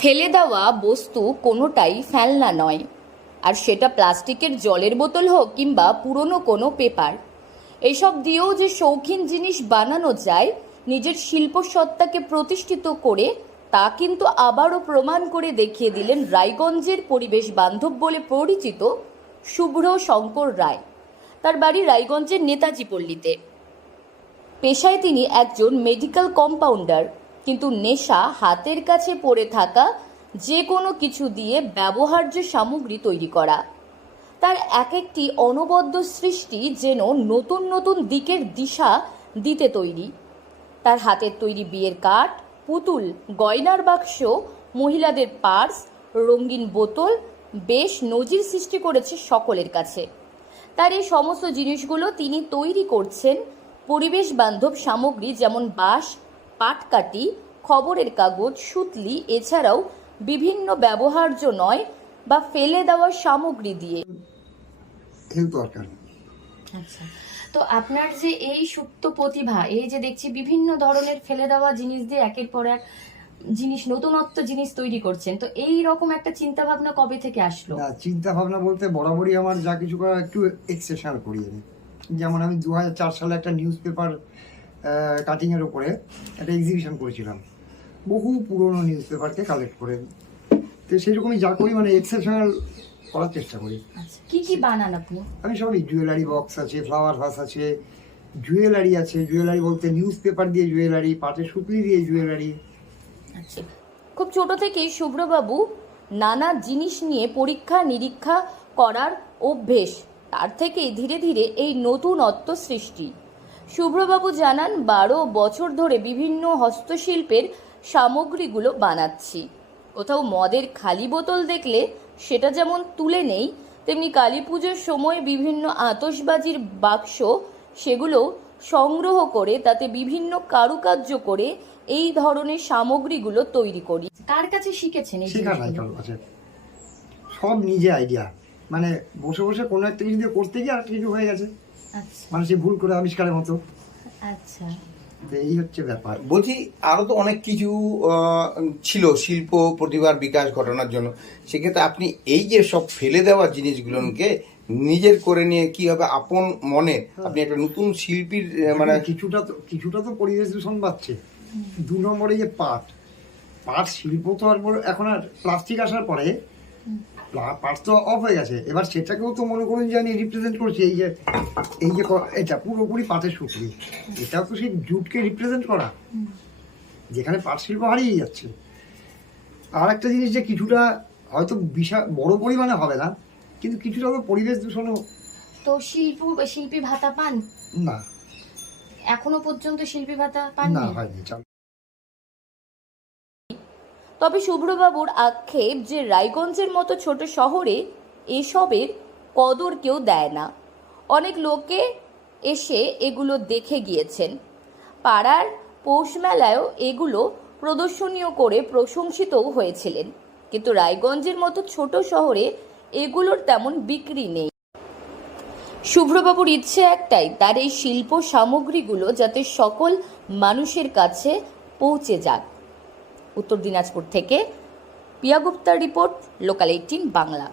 ফেলে দেওয়া বস্তু কোনোটাই ফেলনা নয়, আর সেটা প্লাস্টিকের জলের বোতল হোক কিংবা পুরনো কোনো পেপার। এসব দিয়েও যে শৌখিন জিনিস বানানো যায় নিজের শিল্পসত্তাকে প্রতিষ্ঠিত করে, তা কিন্তু আবারও প্রমাণ করে দেখিয়ে দিলেন রায়গঞ্জের পরিবেশ বান্ধব বলে পরিচিত শুভ্র শঙ্কর রায়। তার বাড়ি রায়গঞ্জের নেতাজি পল্লীতে। পেশায় তিনি একজন মেডিকেল কম্পাউন্ডার, কিন্তু নেশা হাতের কাছে পড়ে থাকা যে কোনো কিছু দিয়ে ব্যবহার্য সামগ্রী তৈরি করা। তার এক একটি অনবদ্য সৃষ্টি যেন নতুন নতুন দিকের দিশা দিতে তৈরি। তার হাতের তৈরি বিয়ের কাঠ, পুতুল, গয়নার বাক্স, মহিলাদের পার্স, রঙিন বোতল বেশ নজির সৃষ্টি করেছে সকলের কাছে। তার এই সমস্ত জিনিসগুলো তিনি তৈরি করছেন পরিবেশ বান্ধব সামগ্রী, যেমন বাঁশ, পাটকাঠি, খবরের কাগজ, সুতলি, এছাড়াও বিভিন্ন ব্যবহার্য নয় বা ফেলে দেওয়ার সামগ্রী দিয়ে। আচ্ছা, তো আপনার যে এই সুপ্ত প্রতিভা, এই যে দেখছি বিভিন্ন ধরনের ফেলে দেওয়া জিনিস দিয়ে একের পর এক জিনিস, নতুনত্ব জিনিস তৈরি করছেন, তো এই রকম একটা চিন্তা ভাবনা কবে থেকে আসলো? না, চিন্তা ভাবনা বলতে বরাবরই আমার যা কিছু করা একটু এক্সেশনাল করি আমি। যেমন আমি 2004 সালে একটা নিউজ পেপার কাটিংয়ের উপরে একটা এক্সিবিশন করেছিলাম, বহু পুরনো নিউজ পেপারকে কালেক্ট করে। তো সেইরকমই যা করি, মানে এক্সেপশনাল করার চেষ্টা করি। আচ্ছা, কি কি বানান আপনি? আমি সবই, জুয়েলারি বক্স আছে, ফ্লাওয়ার ভাস আছে, জুয়েলারি আছে। জুয়েলারি বলতে নিউজ পেপার দিয়ে জুয়েলারি, পাটের সুতলি দিয়ে জুয়েলারি। আচ্ছা, খুব ছোট থেকেই শুভ্রবাবু নানা জিনিস নিয়ে পরীক্ষা নিরীক্ষা করার অভ্যেস, তার থেকেই ধীরে ধীরে এই নতুনত্ব সৃষ্টি। শুভ্রবাবু জানান, 12 বছর ধরে বিভিন্ন হস্তশিল্পের সামগ্রীগুলো বানাচ্ছি। কোথাও মদের খালি বোতল দেখলে সেটা যেমন তুলে নেই, তেমনি কালী পুজোর সময় বিভিন্ন আতশবাজির বাক্স, সেগুলো সংগ্রহ করে তাতে বিভিন্ন কারুকার্য করে এই ধরনের সামগ্রীগুলো তৈরি করি। কার কাছে শিখেছেন? সব নিজে আইডিয়া, মানে বসে বসে কোনো একটা কিছু দিয়ে করতে গিয়ে আর কিছু হয়ে গেছে। আচ্ছা, মানে সে ভুল করে আবিষ্কারের মতো। আচ্ছা, এই হচ্ছে ব্যাপার। বলছি, আরো তো অনেক কিছু ছিল শিল্প প্রতিভার বিকাশ ঘটানোর জন্য। সেক্ষেত্রে আপনি এই যে সব ফেলে দেওয়া জিনিসগুলোকে নিজের করে নিয়ে কি হবে আপন মনে আপনি একটা নতুন শিল্পীর মানে কিছুটা তো পরিবেশ দূষণ বাড়ছে। 2 নম্বরে যে পাট শিল্প তো আর এখন আর প্লাস্টিক আসার পরে পাট তো অফ হয়ে গেছে। এবার সেটাকেও তো মনে করুন যে আমি রিপ্রেজেন্ট করছি। এই যে এটা পুরোপুরি পাটের সুতলি, এটাও তো সেই জুটকে রিপ্রেজেন্ট করা, যেখানে পাট শিল্প হারিয়ে যাচ্ছে। আর একটা জিনিস, যে কিছুটা হয়তো বিশাল বড় পরিমাণে হবে না, কিন্তু কিছুটা তো পরিবেশ দূষণও। তো শিল্পী ভাতা পান না, এখনো পর্যন্ত শিল্পী ভাতা পান না, হয়নি। তবে শুভ্রবাবুর আক্ষেপ যে রায়গঞ্জের মতো ছোট শহরে এসবের কদর কেউ দেয় না। অনেক লোকে এসে এগুলো দেখে গিয়েছেন। পাড়ার পৌষ মেলায়ও এগুলো প্রদর্শনীয় করে প্রশংসিতও হয়েছিলেন, কিন্তু রায়গঞ্জের মতো ছোট শহরে এগুলোর তেমন বিক্রি নেই। শুভ্রবাবুর ইচ্ছে একটাই, তার এই শিল্প সামগ্রীগুলো যাতে সকল মানুষের কাছে পৌঁছে যাক। উত্তর দিনাজপুর থেকে পিয়া গুপ্তার রিপোর্ট, লোকাল 18 বাংলা।